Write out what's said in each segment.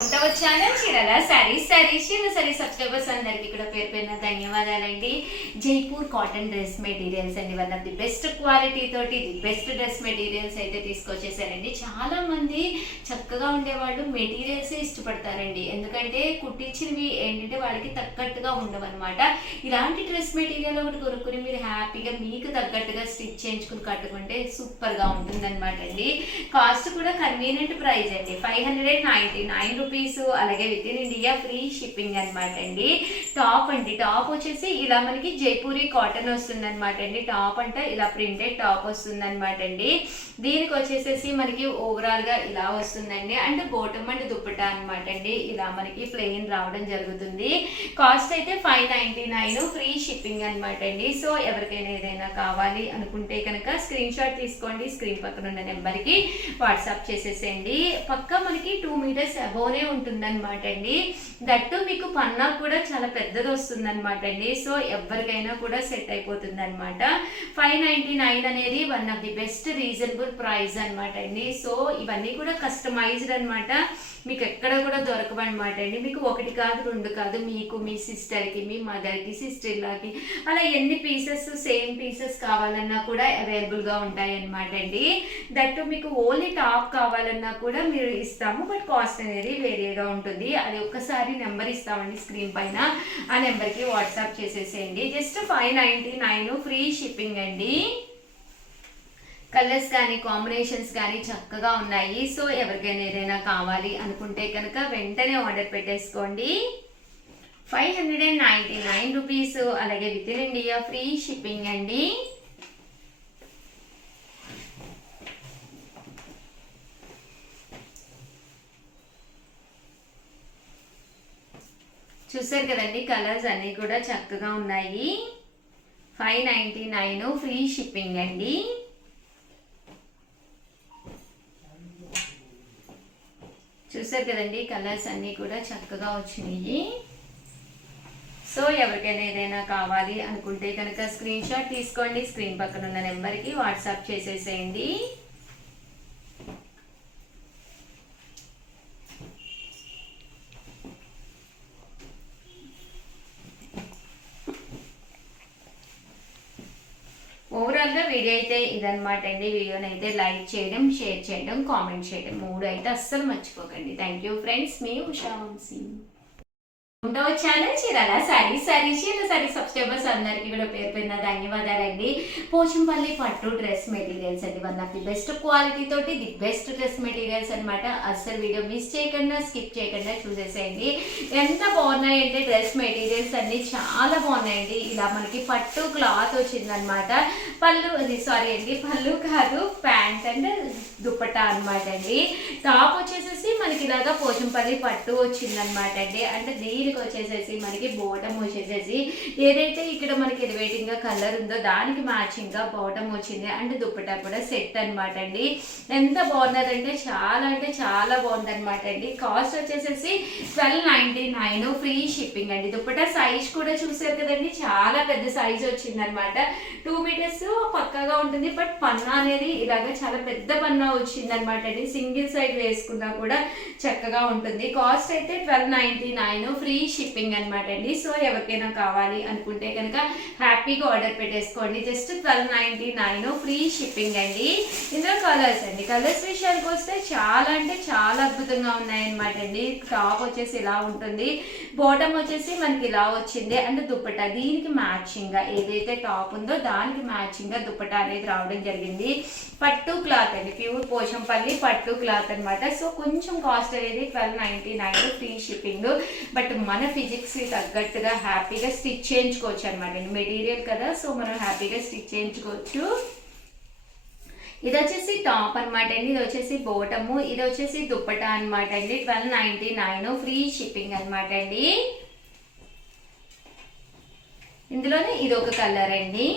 Channel Chirala sari subscribers అందరికి కూడా పేరు పేరున ధన్యవాదాలండి. జైపూర్ కాటన్ డ్రెస్ మెటీరియల్స్ అండి, one of the best quality తోటి ది బెస్ట్ డ్రెస్ మెటీరియల్స్ అయితే తీసుకొచ్చేసారండి. చాలా మంది చక్కగా ఉండేవాళ్ళు మెటీరియల్స్ ఇష్టపడతారండి, ఎందుకంటే కుట్టించినవి ఏంటంటే వాళ్ళకి తగ్గట్టుగా ఉండవన్నమాట. ఇలాంటి డ్రెస్ మెటీరియల్ ఒకటి కొనుక్కుని మీరు హ్యాపీగా మీకు తగ్గట్టుగా స్టిచ్ చేయించుకుని కట్టుకుంటే సూపర్ గా ఉంటుంది అనమాట అండి. కాస్ట్ కూడా కన్వీనియంట్ ప్రైస్ అండి, 599 రూపీస్. అలాగే with in India free shipping అనమాట అండి. టాప్ అండి, టాప్ వచ్చేసి ఇలా మనకి జైపూరి కాటన్ వస్తుంది అనమాట అండి. టాప్ అంటే ఇలా ప్రింటెడ్ టాప్ వస్తుంది అనమాట అండి. దీనికి వచ్చేసేసి మనకి ఓవరాల్ గా ఇలా వస్తుందండి. అండ్ బోటమ్ అండ్ దుప్పటా అనమాట అండి. ఇలా మనకి ప్లెయిన్ రావడం జరుగుతుంది. కాస్ట్ అయితే 599 ఫ్రీ షిప్పింగ్ అనమాట అండి. సో ఎవరికైనా ఏదైనా కావాలి అనుకుంటే కనుక స్క్రీన్ షాట్ తీసుకోండి, స్క్రీన్ పక్కన ఉన్న నెంబర్ కి వాట్సాప్ చేసేసేయండి. పక్కా మనకి 2 మీటర్స్ అబోనే ఉంటుందన్నమాట అండి. దట్టు మీకు పన్నా కూడా చాలా పెద్దది వస్తుంది అనమాట అండి. సో ఎవరికైనా కూడా సెట్ అయిపోతుంది అనమాట. 599 అనేది one of the best reasonable price అనమాట అండి. సో ఇవన్నీ కూడా కస్టమైజ్డ్ అనమాట, మీకు ఎక్కడ కూడా దొరకవన్నమాట అండి. మీకు ఒకటి కాదు రెండు కాదు, మీకు మీ సిస్టర్కి, మీ మదర్కి, సిస్టర్ ఇలాకి అలా ఎన్ని పీసెస్ సేమ్ పీసెస్ కావాలన్నా కూడా అవైలబుల్గా ఉంటాయి అనమాట అండి. దట్టు మీకు ఓన్లీ టాప్ కావాలన్నా కూడా మీరు ఇస్తాము, బట్ కాస్ట్ అనేది వేరేగా ఉంటుంది. అది ఒక్కసారి నెంబర్ ఇస్తామండి స్క్రీన్ పైన, ఆ నెంబర్కి వాట్సాప్ చేసేసేయండి. జస్ట్ 599 ఫ్రీ షిప్పింగ్ అండి. కలర్స్ కానీ కాంబినేషన్స్ కానీ చక్కగా ఉన్నాయి. సో ఎవరికైనా ఏదైనా కావాలి అనుకుంటే కనుక వెంటనే ఆర్డర్ పెట్టేసుకోండి. 599 రూపీస్. అలాగే with in India free shipping అండి. చూసారు కదండి, కలర్స్ అన్నీ కూడా చక్కగా ఉన్నాయి. 599 ఫ్రీ షిప్పింగ్ అండి. చూసారు కదండి, కలర్స్ అన్నీ కూడా చక్కగా వచ్చినాయి. సో ఎవరికైనా ఏదైనా కావాలి అనుకుంటే కనుక స్క్రీన్ షాట్ తీసుకోండి, స్క్రీన్ పక్కన ఉన్న నెంబర్కి వాట్సాప్ చేసేసేయండి. ఓవరాల్గా వీడియో అయితే ఇదనమాట అండి. వీడియోని అయితే లైక్ చేయడం, షేర్ చేయడం, కామెంట్ చేయడం 3 అయితే అస్సలు మర్చిపోకండి. థ్యాంక్ యూ ఫ్రెండ్స్, మీ Usha Vamsi. Channel Chirala sari subscribers అందరికీ కూడా పేరు పేరున ధన్యవాదాలండి. పోచంపల్లి పట్టు డ్రెస్ మెటీరియల్స్ అండి, one of the best quality తోటి ది బెస్ట్ డ్రెస్ మెటీరియల్స్ అనమాట. అస్సలు వీడియో మిస్ చేయకుండా స్కిప్ చేయకుండా చూసేసేయండి. ఎంత బాగున్నాయి అంటే డ్రెస్ మెటీరియల్స్ అన్ని చాలా బాగున్నాయండి. ఇలా మనకి పట్టు క్లాత్ వచ్చిందనమాట. పళ్ళు కాదు, ప్యాంట్ అండ్ దుప్పటా అనమాట అండి. టాప్ వచ్చేసేసి మనకి ఇలాగా పోచంపల్లి పట్టు వచ్చిందనమాట అండి. అంటే దీనికి వచ్చేసేసి మనకి బాటమ్ వచ్చేసేసి ఏదైతే ఇక్కడ మనకి ఎలివేటింగ్ గా కలర్ ఉందో దానికి మ్యాచింగ్ గా బాటమ్ వచ్చింది. అండ్ దుప్పటా కూడా సెట్ అనమాట అండి. ఎంత బాగున్నదంటే చాలా బాగుంది అనమాట అండి. కాస్ట్ వచ్చేసేసి 1299 ఫ్రీ షిప్పింగ్ అండి. దుప్పటా సైజ్ కూడా చూసారు కదండి, చాలా పెద్ద సైజ్ వచ్చింది అనమాట. 2 మీటర్స్ పక్కాగా ఉంటుంది, బట్ పన్నా అనేది ఇలాగా చాలా పెద్ద పన్నా వచ్చింది అనమాట అండి. సింగిల్ సైడ్ వేసుకున్నా కూడా చక్కగా ఉంటుంది. కాస్ట్ అయితే 1299 ఫ్రీ షిప్పింగ్ అనమాట అండి. సో ఎవరికైనా కావాలి అనుకుంటే కనుక హ్యాపీగా ఆర్డర్ పెట్టేసుకోండి. జస్ట్ 1299 ఫ్రీ షిప్పింగ్ అండి. ఇందులో కలర్స్ అండి, కలర్స్ విషయానికి వస్తే చాలా అంటే చాలా అద్భుతంగా ఉన్నాయన్నమాట అండి. టాప్ వచ్చేసి ఇలా ఉంటుంది, బాటమ్ వచ్చేసి మనకి ఇలా వచ్చింది. అండ్ దుప్పటా దీనికి మ్యాచింగ్ గా ఏదైతే టాప్ ఉందో దానికి మ్యాచింగ్ గా దుప్పటా అనేది రావడం జరిగింది. పట్టు క్లాత్ అండి, ప్యూర్ పోచంపల్లి పట్టు క్లాత్ అనమాట. సో కొంచెం కాస్ట్ అనేది 1299 ఫ్రీ షిప్పింగ్. బట్ మన ఫిజిక్స్ కి తగ్గట్టుగా హ్యాపీగా స్టిచ్ చేయించుకోవచ్చు అనమాట అండి. మెటీరియల్ కదా, సో మనం హ్యాపీగా స్టిచ్ చేయించుకోవచ్చు. ఇది వచ్చేసి టాప్ అనమాట అండి, ఇది వచ్చేసి బోటము, ఇది వచ్చేసి దుప్పటా అనమాట అండి. 1299 ఫ్రీ షిప్పింగ్ అనమాట అండి. ఇందులోనే ఇది ఒక కలర్ అండి.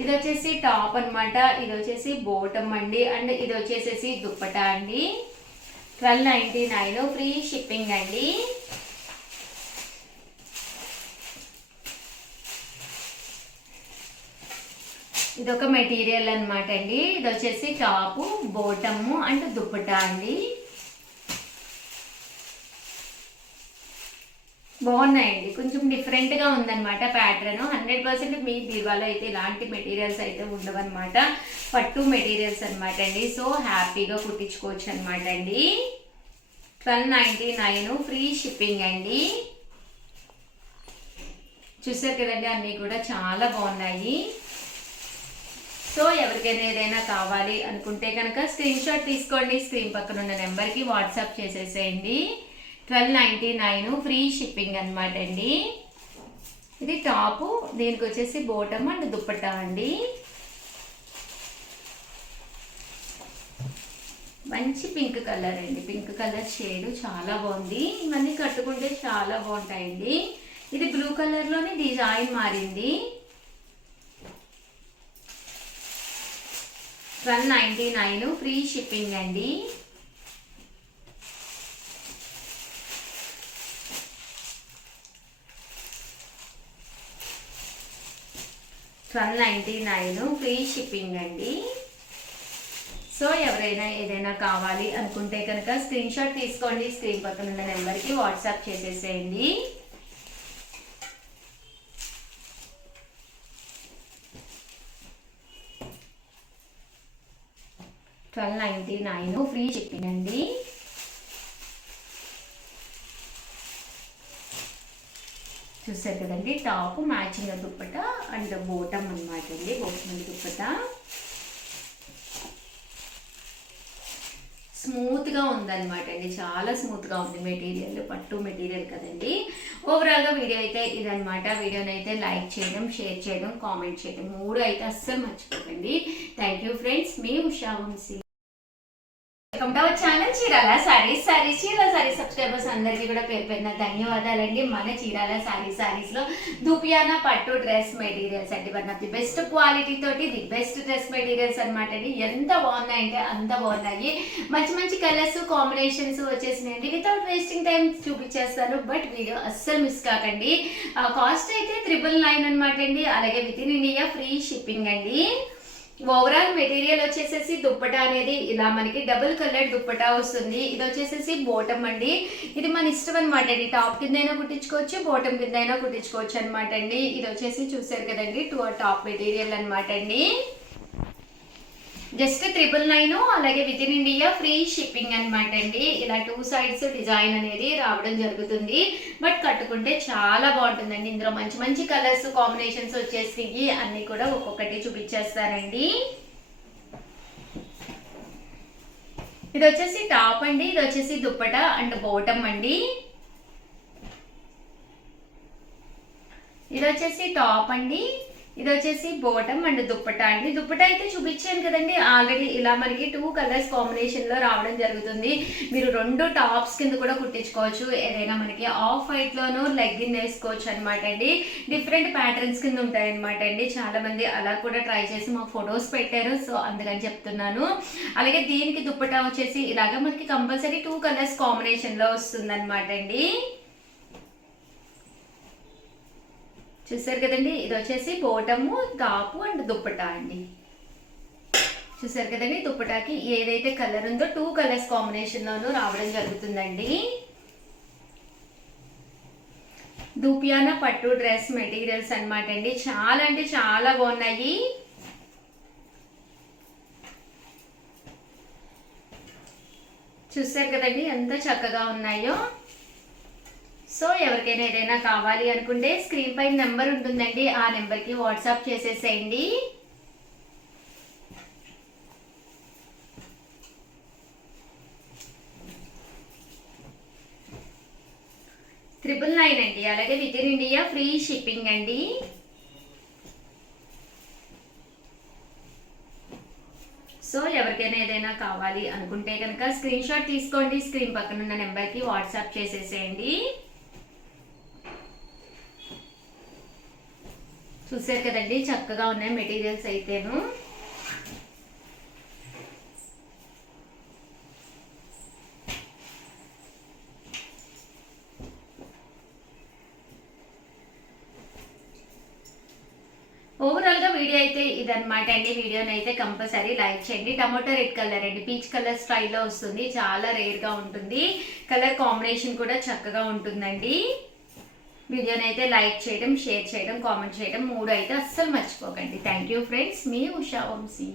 ఇది వచ్చేసి టాప్ అనమాట, ఇది వచ్చేసి బోటమ్ అండి. అండ్ ఇది వచ్చేసేసి దుప్పటా అండి. 1299 ఫ్రీ షిప్పింగ్ అండి. ఇదొక మెటీరియల్ అనమాట అండి. ఇది వచ్చేసి టాపు, బోటము అండ్ దుప్పటా అండి. బాగున్నాయండి. కొంచెం డిఫరెంట్గా ఉందన్నమాట ప్యాటర్న్. 100% మీ బీరువాలో అయితే ఇలాంటి మెటీరియల్స్ అయితే ఉండవన్నమాట. పట్టు మెటీరియల్స్ అనమాట అండి. సో హ్యాపీగా కుట్టించుకోవచ్చు అనమాట అండి. 1299 ఫ్రీ షిప్పింగ్ అండి. చూసారు కదండి, అన్నీ కూడా చాలా బాగున్నాయి. సో ఎవరికైనా ఏదైనా కావాలి అనుకుంటే కనుక స్క్రీన్ షాట్ తీసుకోండి, స్క్రీన్ పక్కన ఉన్న నెంబర్కి వాట్సాప్ చేసేసేయండి. 1299 ఫ్రీ షిప్పింగ్ అనమాట అండి. ఇది టాపు, దీనికి వచ్చేసి బోటమ్ అండ్ దుప్పట్టా అండి. మంచి పింక్ కలర్ అండి, పింక్ కలర్ షేడ్ చాలా బాగుంది. ఇవన్నీ కట్టుకుంటే చాలా బాగుంటాయండి. ఇది బ్లూ కలర్లోనే డిజైన్ మారింది. 1299 ఫ్రీ షిప్పింగ్ అండి. $12.99 ఫ్రీ షిప్పింగ్ అండి. సో ఎవరైనా ఏదైనా కావాలి అనుకుంటే కనుక స్క్రీన్ షాట్ తీసుకోండి, స్క్రీన్ పక్కన ఉన్న నెంబర్కి వాట్సాప్ చేసేసేయండి. $12.99 ఫ్రీ షిప్పింగ్ అండి. చూసారు కదండి, top matching dupatta and bottom అనమాట అండి. బోటమ్ దుప్పట స్మూత్గా ఉందన్నమాట అండి, చాలా స్మూత్గా ఉంది మెటీరియల్. పట్టు మెటీరియల్ కదండి. ఓవరాల్గా వీడియో అయితే ఇదనమాట. వీడియోని అయితే లైక్ చేయడం, షేర్ చేయడం, కామెంట్ చేయడం 3 అయితే అస్సలు మర్చిపోకండి. థ్యాంక్ యూ ఫ్రెండ్స్, మీ Usha Vamsi. Welcome to our channel Chirala saris. Chirala saris subscribers అందరికీ కూడా పేరు పేరున ధన్యవాదాలండి. మన చీరాల సారీస్ లో దుపియానా పట్టు డ్రెస్ మెటీరియల్స్ అండి. One of the best quality తోటి ది బెస్ట్ డ్రెస్ మెటీరియల్స్ అనమాట అండి. ఎంత బాగున్నాయంటే అంత బాగున్నాయి. మంచి మంచి కలర్స్ కాంబినేషన్స్ వచ్చేసినాయండి. వితౌట్ వేస్టింగ్ టైం చూపించేస్తాను, బట్ వీడియో అస్సలు మిస్ కాకండి. కాస్ట్ అయితే 999 అనమాట అండి. అలాగే with in India free shipping అండి. ఓవరాల్ మెటీరియల్ వచ్చేసేసి దుప్పటా అనేది ఇలా మనకి డబుల్ కలర్ దుప్పటా వస్తుంది. ఇది వచ్చేసేసి బోటమ్ అండి. ఇది మన ఇష్టం అనమాట అండి. టాప్ కింద అయినా కుట్టించుకోవచ్చు, బోటమ్ కింద అయినా కుట్టించుకోవచ్చు అనమాట అండి. ఇది వచ్చేసి చూసారు కదండి, టాప్ మెటీరియల్ అనమాట అండి. జస్ట్ 999, అలాగే with in India free shipping అనమాట అండి. ఇలా 2 సైడ్స్ డిజైన్ అనేది రావడం జరుగుతుంది, బట్ కట్టుకుంటే చాలా బాగుంటుందండి. ఇందులో మంచి మంచి కలర్స్ కాంబినేషన్స్ వచ్చేసి అన్ని కూడా ఒక్కొక్కటి చూపించేస్తారండి. ఇది వచ్చేసి టాప్ అండి, ఇది వచ్చేసి దుప్పటా అండ్ బోటమ్ అండి. ఇది వచ్చేసి టాప్ అండి, ఇది వచ్చేసి బోటమ్ అండ్ దుప్పటా అండి. దుప్పటా అయితే చూపించాను కదండి ఆల్రెడీ. ఇలా మనకి 2 కలర్స్ కాంబినేషన్ లో రావడం జరుగుతుంది. మీరు 2 టాప్స్ కింద కూడా కుట్టించుకోవచ్చు. ఏదైనా మనకి ఆఫ్ వైట్ లోను లెగ్గిన్ వేసుకోవచ్చు అనమాట అండి. డిఫరెంట్ ప్యాటర్న్స్ కింద ఉంటాయి అనమాట అండి. చాలా మంది అలా కూడా ట్రై చేసి మాకు ఫొటోస్ పెట్టారు, సో అందుకని చెప్తున్నాను. అలాగే దీనికి దుప్పటా వచ్చేసి ఇలాగా మనకి కంపల్సరీ 2 కలర్స్ కాంబినేషన్ లో వస్తుంది అనమాట అండి. చూసారు కదండి, ఇది వచ్చేసి బోటము, టాపు అండ్ దుప్పటా అండి. చూసారు కదండి, దుప్పటాకి ఏదైతే కలర్ ఉందో 2 కలర్స్ కాంబినేషన్ లోనూ రావడం జరుగుతుందండి. దుపియానా పట్టు డ్రెస్ మెటీరియల్స్ అనమాట అండి. చాలా అంటే చాలా బాగున్నాయి. చూసారు కదండి ఎంత చక్కగా ఉన్నాయో. సో ఎవరికైనా ఏదైనా కావాలి అనుకుంటే స్క్రీన్ పైన నెంబర్ ఉంటుందండి, ఆ నెంబర్కి వాట్సాప్ చేసేసేయండి. $999 అండి. అలాగే with in India free shipping అండి. సో ఎవరికైనా ఏదైనా కావాలి అనుకుంటే కనుక స్క్రీన్ షాట్ తీసుకోండి, స్క్రీన్ పక్కన ఉన్న నెంబర్కి వాట్సాప్ చేసేసేయండి. చూసారు కదండి చక్కగా ఉన్నాయి మెటీరియల్స్ అయితేను. ఓవరాల్ గా వీడియో అయితే ఇదన్నమాట అండి. వీడియోని అయితే కంపల్సరీ లైక్ చేయండి. టమాటో రెడ్ కలర్ అండి, పీచ్ కలర్ స్టైల్లో వస్తుంది. చాలా రేర్ గా ఉంటుంది. కలర్ కాంబినేషన్ కూడా చక్కగా ఉంటుందండి. వీడియోని అయితే లైక్ చేయడం, షేర్ చేయడం, కామెంట్ చేయడం 3 అయితే అస్సలు మర్చిపోకండి. థ్యాంక్ యూ ఫ్రెండ్స్, మీ ఉషా వంశీ.